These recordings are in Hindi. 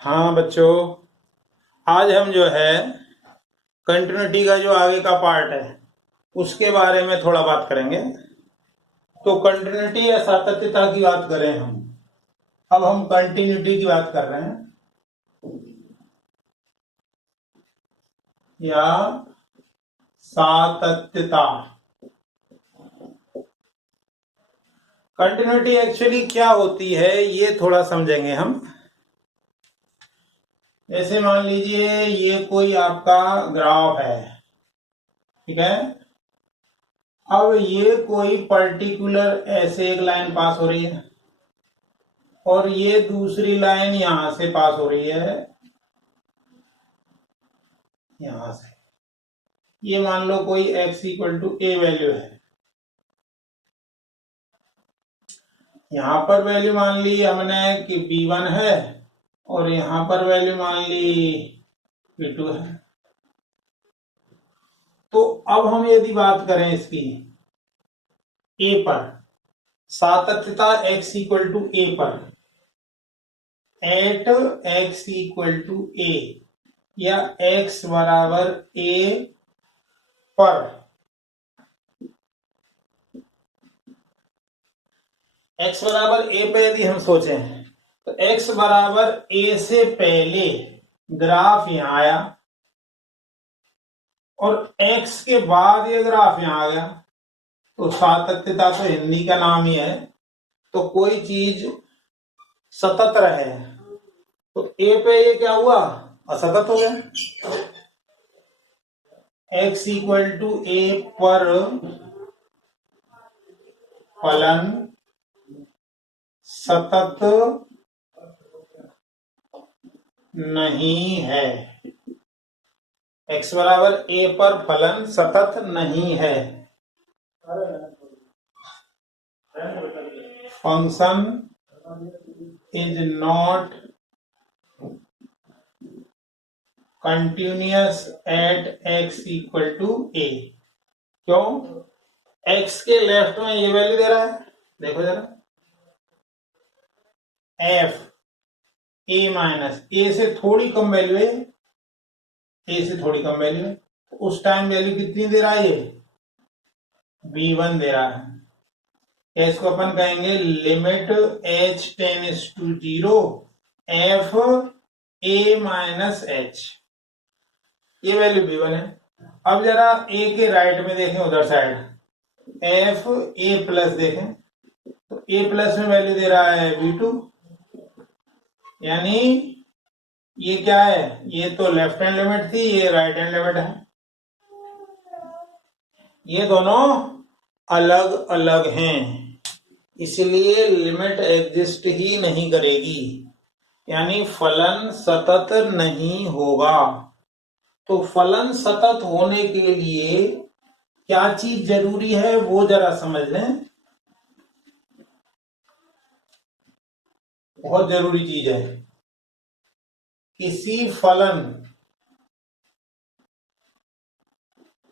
हाँ बच्चों, आज हम जो है कंटिन्यूटी का जो आगे का पार्ट है उसके बारे में थोड़ा बात करेंगे। तो कंटिन्यूटी या सातत्यता की बात करें हम। अब हम कंटिन्यूटी की बात कर रहे हैं या सातत्यता। कंटिन्यूटी एक्चुअली क्या होती है ये थोड़ा समझेंगे हम। जैसे मान लीजिए ये कोई आपका ग्राफ है, ठीक है। अब ये कोई पर्टिकुलर ऐसे एक लाइन पास हो रही है और ये दूसरी लाइन यहां से पास हो रही है, यहां से। ये मान लो कोई x equal to A value है, यहां पर वैल्यू मान ली हमने कि b1 है और यहां पर वैल्यू मान ली b2 है। तो अब हम यदि बात करें इसकी a पर, सातत्यता x इक्वल टू ए पर, एट x इक्वल टू ए या x बराबर a पर, x बराबर a पे यदि हम सोचें तो x बराबर a से पहले ग्राफ यहां आया और x के बाद ये ग्राफ यहां आ गया। तो सातत्यता तो हिंदी का नाम ही है। तो कोई चीज सतत रहे तो a पे ये क्या हुआ, असतत हो गया। x इक्वल टू ए पर फलन सतत नहीं है। x बराबर a पर फलन सतत नहीं है। Function is not continuous at x equal to a। क्यों? x के लेफ्ट में ये वैल्यू दे रहा है, देखो जरा, f a माइनस a से थोड़ी कम वैल्यू है, a से थोड़ी कम वैल्यू है। तो उस टाइम वैल्यू कितनी दे रहा है, ये b1 दे रहा है। इसको अपन कहेंगे limit h tends to 0 f a minus h। ये वैल्यू b1 है। अब जरा a के राइट में देखें, उधर साइड f a प्लस देखें तो a प्लस में वैल्यू दे रहा है b2। यानी ये क्या है, ये तो लेफ्ट हैंड लिमिट थी, ये राइट हैंड लिमिट है। ये दोनों अलग अलग हैं, इसलिए लिमिट एग्जिस्ट ही नहीं करेगी, यानी फलन सतत नहीं होगा। तो फलन सतत होने के लिए क्या चीज जरूरी है वो जरा समझ लें। बहुत जरूरी चीज है। किसी फलन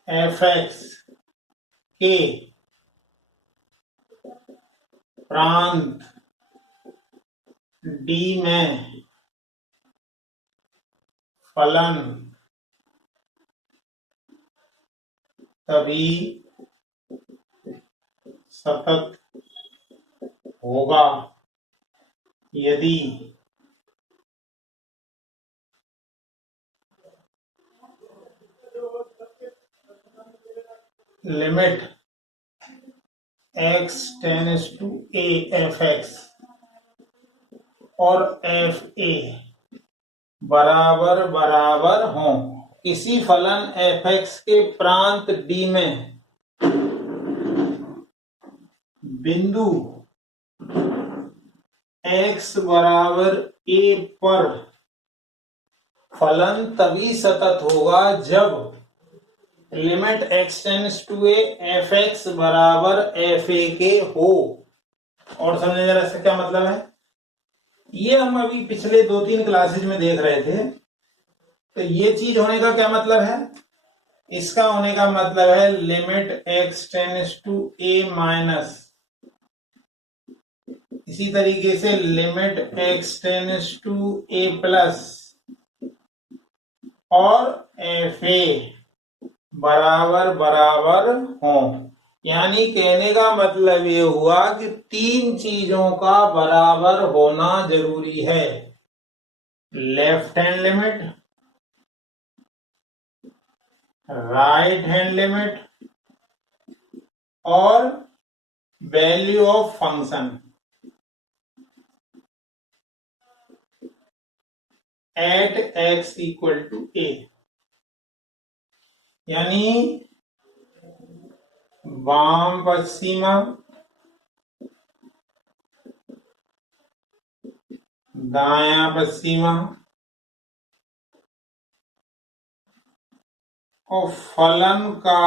f(x) के प्रांत d में फलन तभी सतत होगा यदि limit x tends to a f(x) और f(a) बराबर बराबर हों। किसी फलन f(x) के प्रांत d में बिंदु x बराबर a पर फलन तभी सतत होगा जब limit x tends to a f(x) बराबर f(a) के हो। और समझे जरा इसका क्या मतलब है। ये हम अभी पिछले 2-3 क्लासेज में देख रहे थे। तो ये चीज होने का क्या मतलब है, इसका होने का मतलब है limit x tends to a minus इसी तरीके से limit x tends to a plus और एफ ए बराबर बराबर हो। यानी कहने का मतलब ये हुआ कि तीन चीजों का बराबर होना जरूरी है। Left hand limit, right hand limit और value of function at x equal to a। यानी वाम पश्चिमा, दाया पश्चिमा और फलन का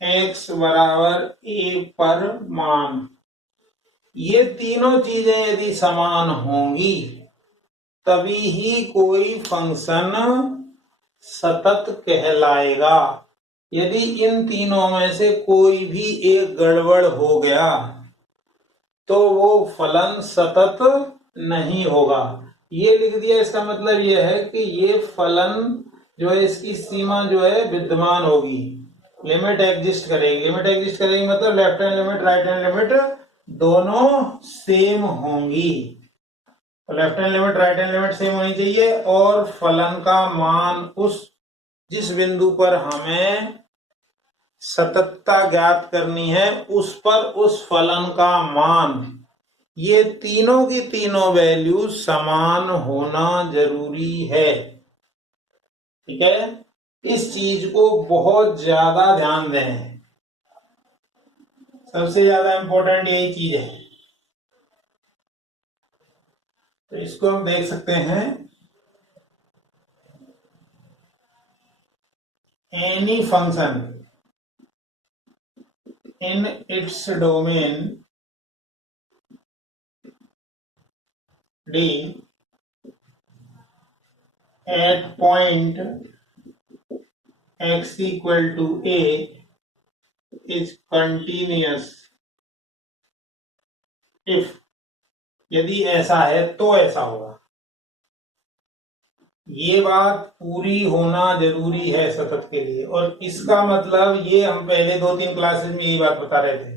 x बराबर a पर मान, ये तीनों चीजें यदि समान होंगी तभी ही कोई फंक्शन सतत कहलाएगा। यदि इन तीनों में से कोई भी एक गड़बड़ हो गया तो वो फलन सतत नहीं होगा। ये लिख दिया, इसका मतलब ये है कि ये फलन जो है इसकी सीमा जो है विद्यमान होगी, लिमिट एग्जिस्ट करेगी। लिमिट एग्जिस्ट करेगी मतलब left hand limit right hand limit दोनों सेम होंगी। तो left hand limit right hand limit same होनी चाहिए और फलन का मान उस जिस बिंदु पर हमें सततता ज्ञात करनी है उस पर उस फलन का मान, ये तीनों की तीनों वैल्यू समान होना जरूरी है। ठीक है, इस चीज को बहुत ज्यादा ध्यान दें, सबसे ज्यादा इंपॉर्टेंट यही चीज है। तो इसको हम देख सकते हैं, any function in its domain D at point x equal to a is continuous if, यदि ऐसा है तो ऐसा होगा। ये बात पूरी होना जरूरी है सतत के लिए। और इसका मतलब ये हम पहले 2-3 क्लासेस में यही बात बता रहे थे,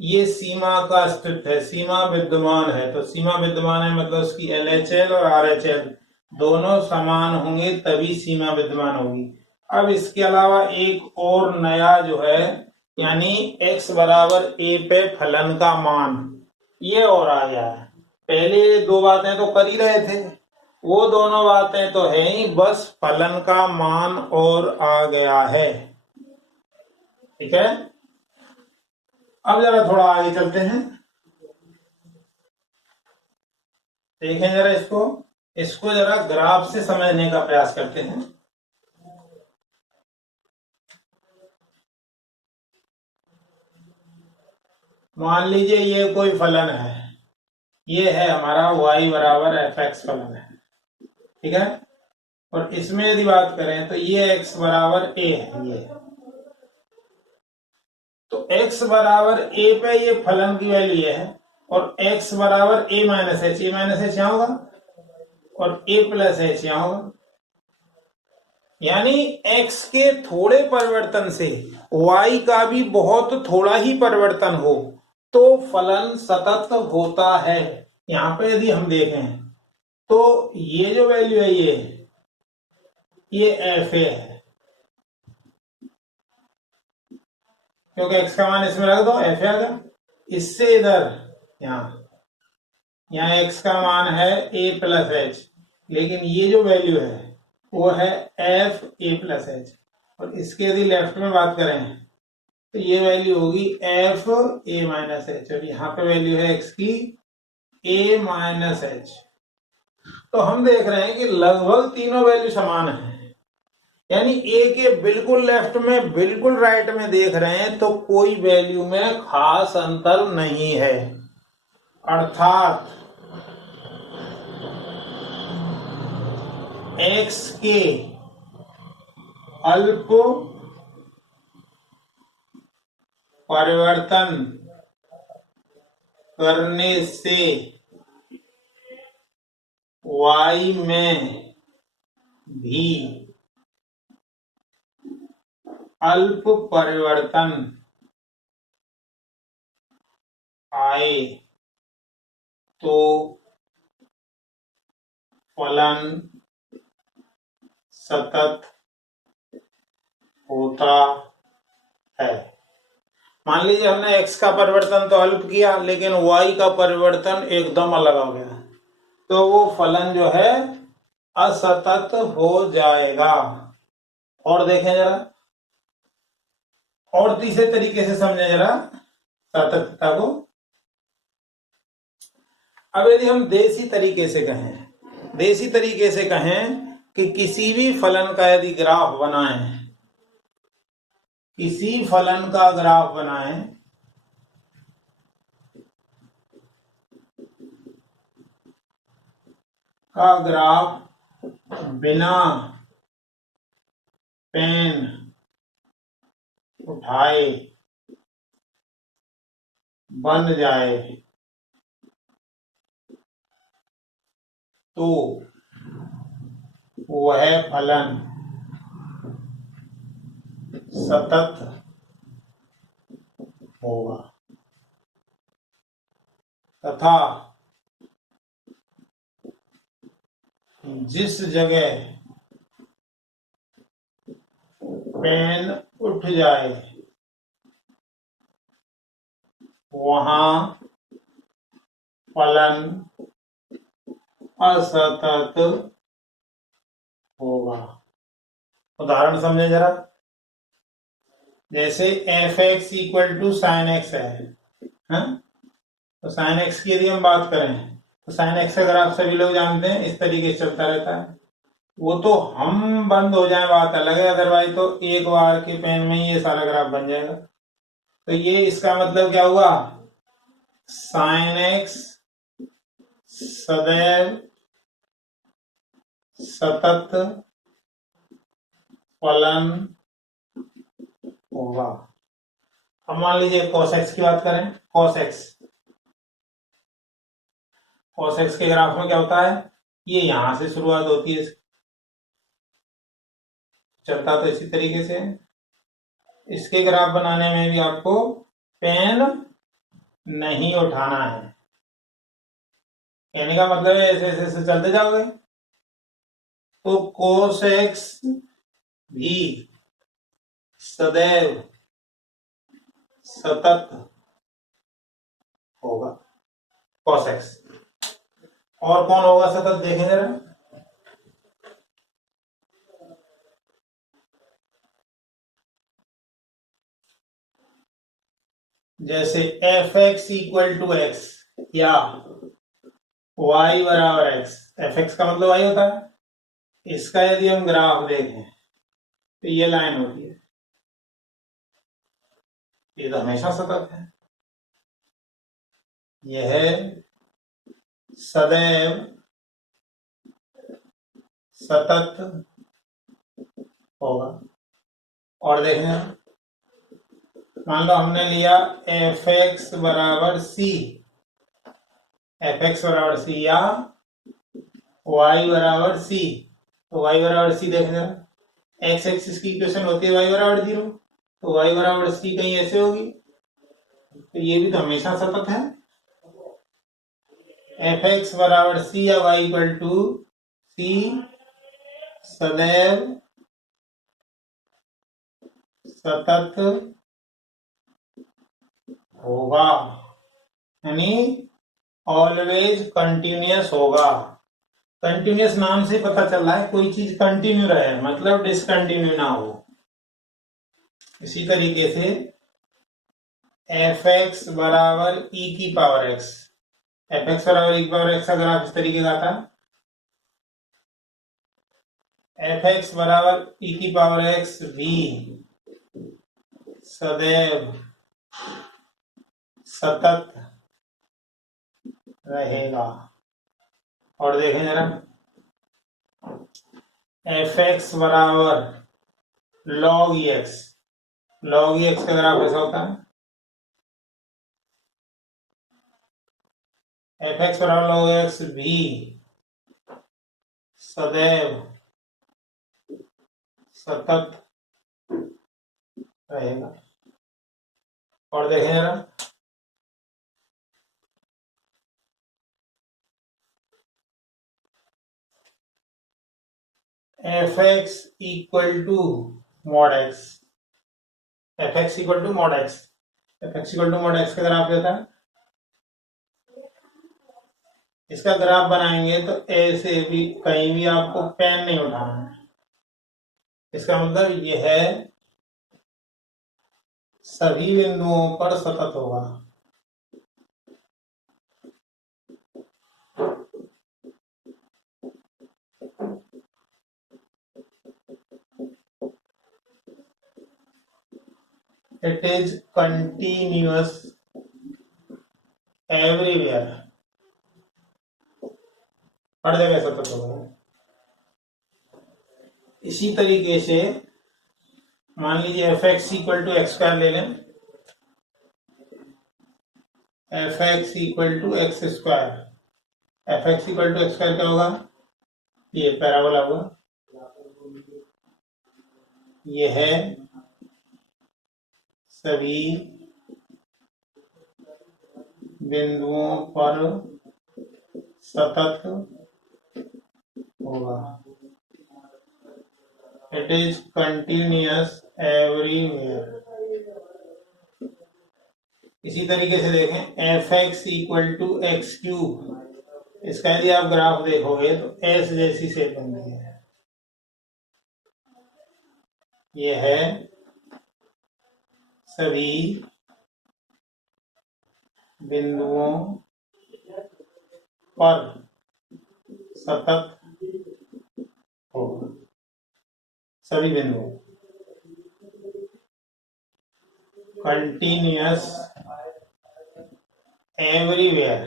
ये सीमा का अस्तित्व है, सीमा विद्यमान है। तो सीमा विद्यमान है मतलब उसकी LHL और RHL दोनों समान होंगे तभी सीमा विद्यमान होगी। अब इसके अलावा एक और नया जो है, यानी x बराबर a पे फलन का मान, ये और आ गया है। पहले दो बातें तो कर ही रहे थे, वो दोनों बातें तो है ही, बस फलन का मान और आ गया है। ठीक है, अब जरा थोड़ा आगे चलते हैं, देखें जरा इसको जरा ग्राफ से समझने का प्रयास करते हैं। मान लीजिए ये कोई फलन है, ये है हमारा y बराबर fx फलन है। ठीक है, और इसमें यदि बात करें तो ये x बराबर a है, ये तो x बराबर a पे ये फलन की वैल्यू ये है और x बराबर a minus h, a minus h यहां होगा और a प्लस h यहां होगा। यानी x के थोड़े परिवर्तन से y का भी बहुत थोड़ा ही परिवर्तन हो तो फलन सतत होता है। यहां पे यदि हम देखें तो ये जो वैल्यू है ये एफ ए है, क्योंकि x का मान इसमें रख दो एफ ए आ गया। इससे इधर यहाँ x का मान है a प्लस एच, लेकिन ये जो वैल्यू है वो है एफ ए प्लस एच। और इसके यदि लेफ्ट में बात करें तो ये वैल्यू होगी एफ ए माइनस एच और यहाँ पे वैल्यू है x की a माइनस एच। तो हम देख रहे हैं कि लगभग तीनों वैल्यू समान है, यानी a के बिल्कुल लेफ्ट में बिल्कुल राइट में देख रहे हैं तो कोई वैल्यू में खास अंतर नहीं है। अर्थात x के अल्प परिवर्तन करने से y में भी अल्प परिवर्तन आए तो फलन सतत होता है। मान लीजिए हमने x का परिवर्तन तो अल्प किया, लेकिन y का परिवर्तन एकदम अलग हो गया, तो वो फलन जो है असतत हो जाएगा। और देखें जरा, और तीसरे तरीके से समझें जरा सातत्यता को। अब यदि हम देसी तरीके से कहें कि किसी भी फलन का यदि ग्राफ बनाएं, किसी फलन का ग्राफ बनाएं का ग्राफ बिना पेन उठाए बन जाए तो वह फलन सतत होगा, तथा जिस जगह पेन उठ जाए वहां फलन असतत होगा। उदाहरण समझे जरा, जैसे f(x) = sin x है, तो sin x की यदि हम बात करें तो sin x का ग्राफ सभी लोग जानते हैं, इस तरीके से चलता रहता है। वो तो हम बंद हो जाए बात अलग है, अदरवाइज तो एक बार के पेन में ही ये सारा ग्राफ बन जाएगा। तो ये इसका मतलब क्या हुआ, sin x सदैव सतत फलन होगा। अब मान लीजिए cos x की बात करें, cos x के ग्राफ में क्या होता है, ये यहां से शुरुआत होती है, चलता तो इसी तरीके से। इसके ग्राफ बनाने में भी आपको पेन नहीं उठाना है, कहने का मतलब है ऐसे ऐसे चलते जाओगे तो cos x भी सदैव सतत होगा, cos x। और कौन होगा सतत, देखें जरा, जैसे f(x) = x या y = x। f(x) का मतलब y होता है, इसका यदि हम ग्राफ देखें तो ये लाइन होती है, ये तो हमेशा सतत है, यह सदैव सतत होगा। और देखें, मान लो हमने लिया f(x) = c, f(x) = c या y = c, तो y = c देखें जरा, x एक्सिस की इक्वेशन होती है y = 0, तो y = c कहीं ऐसे होगी, तो ये भी तो हमेशा सतत है। f(x) = c या y = c सदैव सतत होगा, यानी ऑलवेज कंटिन्यूअस होगा। कंटिन्यूअस नाम से पता चल रहा है कोई चीज कंटिन्यू रहे, मतलब डिसकंटिन्यू ना हो। इसी तरीके से f(x) = e⁻x, f(x) = e⁻x का ग्राफ इस तरीके का था, f(x) = e⁻x भी सदैव सतत रहेगा। और देखें जरा, f(x) = log e(x), log e(x) का ग्राफ ऐसा होता है, एफ एक्स बराबर log एक्स भी सदैव सतत रहेगा। और देखें जरा, F X equal to mod X, F X equal to mod X, F X equal to mod X का ग्राफ देता है। इसका ग्राफ बनाएंगे तो ऐसे भी कहीं भी आपको पेन नहीं उठाना है। इसका मतलब यह है सभी बिंदुओं पर सतत होगा। इट इज कंटिन्यूअस एवरीवेयर, हर जगह सतत होगा। इसी तरीके से मान लीजिए F X equal to X square ले लें, F X equal to X square, F X equal to X square क्या होगा, ये पैराबोला होगा। ये है सभी बिंदुओं पर सतत होगा। It is continuous everywhere. इसी तरीके से देखें F X equal to X cube, इसका यदि आप ग्राफ देखोगे तो एस जैसी शेप बनती है। यह है सभी बिंदुओं पर सतत होगा। सभी बिंदु कंटिन्यूअस एवरीवेयर।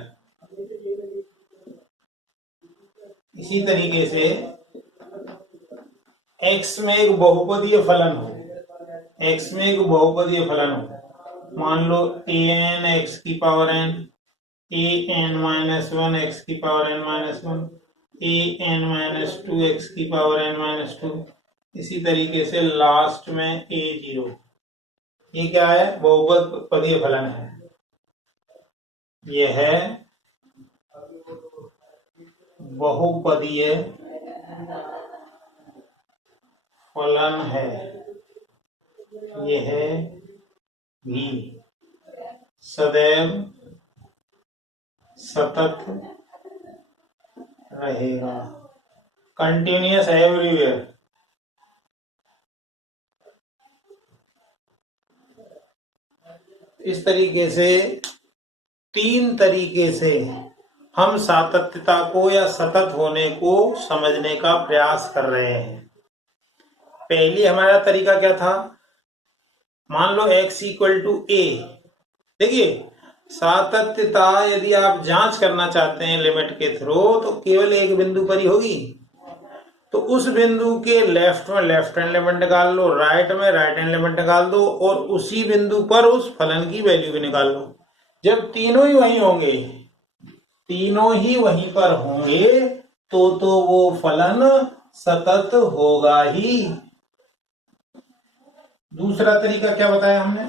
इसी तरीके से x में एक बहुपदीय फलन हो, x में एक बहुपदीय फलन हो, मान लो an x की power n, an minus one x की power n minus one, an minus two x की पावर n माइनस टू, इसी तरीके से लास्ट में a0। ये क्या है, बहुपदीय फलन है। यह है बहुपदीय फलन है। यह भी सदैव सतत रहेगा, कंटिन्यूअस एवरीवेयर। इस तरीके से तीन तरीके से हम सातत्यता को या सतत होने को समझने का प्रयास कर रहे हैं। पहली हमारा तरीका क्या था, मान लो x इक्वल टू ए। देखिए सातत्यता यदि आप जांच करना चाहते हैं लिमिट के थ्रू तो केवल एक बिंदु पर ही होगी। तो उस बिंदु के लेफ्ट में लेफ्ट हैंड लिमिट निकाल लो, राइट में राइट हैंड लिमिट निकाल दो और उसी बिंदु पर उस फलन की वैल्यू भी निकाल लो। जब तीनों ही वहीं होंगे, तीनों ही वहीं पर होंगे तो वो फलन सतत होगा ही। दूसरा तरीका क्या बताया हमने,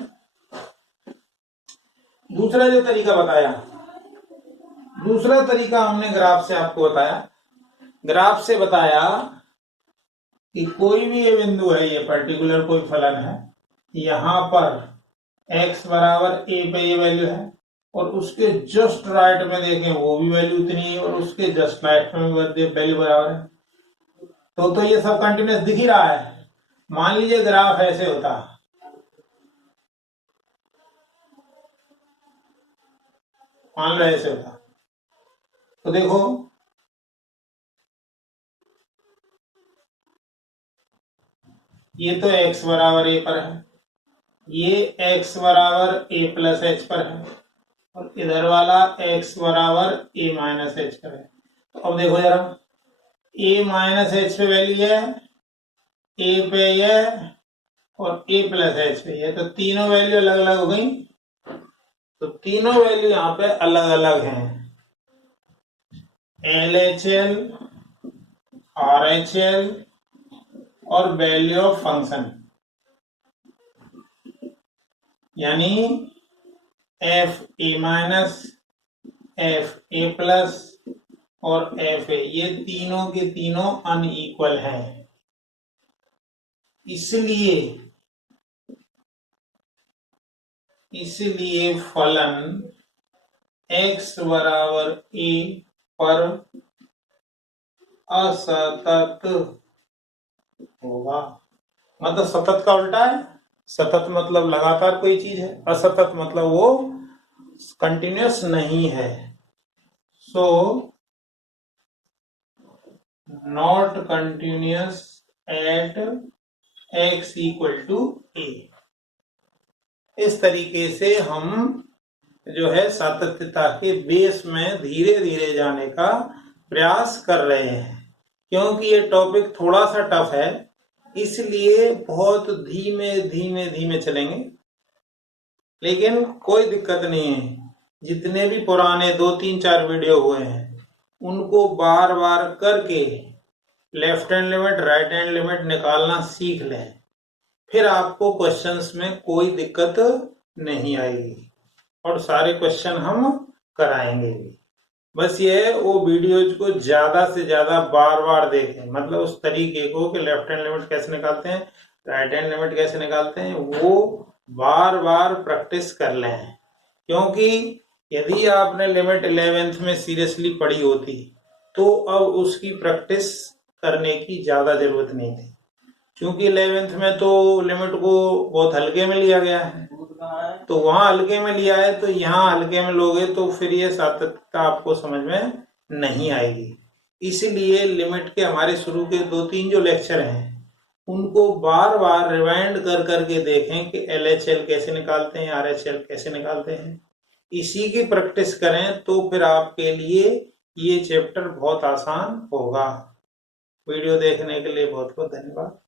दूसरा जो तरीका बताया, दूसरा तरीका हमने ग्राफ से आपको बताया। ग्राफ से बताया कि कोई भी ये बिंदु है, ये पर्टिकुलर कोई फलन है, यहां पर x बराबर a पे ये वैल्यू है और उसके जस्ट राइट में देखें वो भी वैल्यू इतनी है और उसके जस्ट राइट में वैल्यू बराबर है। तो ये सब कंटिन्यूअस दिख ही रहा है। मान लीजिए ग्राफ ऐसे होता, मान लो ऐसे होता, तो देखो ये तो x बराबर a पर है, ये x बराबर a प्लस h पर है और इधर वाला x बराबर a माइनस h पर है। तो अब देखो जरा, a माइनस h पे वैल्यू है, a पे ये और a प्लस h पे ये, तो तीनों वैल्यू अलग अलग हो गई। तो तीनों वैल्यू यहाँ पे अलग अलग हैं। LHL, RHL और वैल्यू ऑफ फंक्शन, यानी FA माइनस, FA प्लस और FA, ये तीनों के तीनों अनइक्वल हैं। इसलिए फलन x बराबर a पर असतत होगा। मतलब सतत का उल्टा है, सतत मतलब लगातार कोई चीज है, असतत मतलब वो कंटिन्यूअस नहीं है। So not continuous at x equal to a। इस तरीके से हम जो है सातत्यता के बेस में धीरे धीरे जाने का प्रयास कर रहे हैं। क्योंकि ये टॉपिक थोड़ा सा टफ है, इसलिए बहुत धीमे धीमे धीमे चलेंगे, लेकिन कोई दिक्कत नहीं है। जितने भी पुराने 2-3-4 वीडियो हुए हैं उनको बार बार करके left hand limit, right hand limit निकालना सीख लें, फिर आपको क्वेश्चंस में कोई दिक्कत नहीं आएगी और सारे क्वेश्चन हम कराएंगे भी। बस ये है, वो वीडियोज को ज्यादा से ज्यादा बार बार देखें, मतलब उस तरीके को कि लेफ्ट हैंड लिमिट कैसे निकालते हैं, राइट हैंड लिमिट कैसे निकालते हैं, वो बार बार प्रैक्टिस कर लें। क्योंकि यदि आपने लिमिट 11th में सीरियसली पढ़ी होती तो अब उसकी प्रैक्टिस करने की ज्यादा जरूरत नहीं थी, क्योंकि 11th में तो लिमिट को बहुत हल्के में लिया गया है, तो वहां हल्के में लिया है, तो यहाँ हल्के में लोगे तो फिर ये सातत्यता आपको समझ में नहीं आएगी। इसीलिए लिमिट के हमारे शुरू के 2-3 जो लेक्चर हैं उनको बार बार रिवाइंड कर करके देखें कि LHL कैसे निकालते हैं, RHL कैसे निकालते हैं। इसी की प्रैक्टिस करें तो फिर आपके लिए ये चैप्टर बहुत आसान होगा। वीडियो देखने के लिए बहुत बहुत धन्यवाद।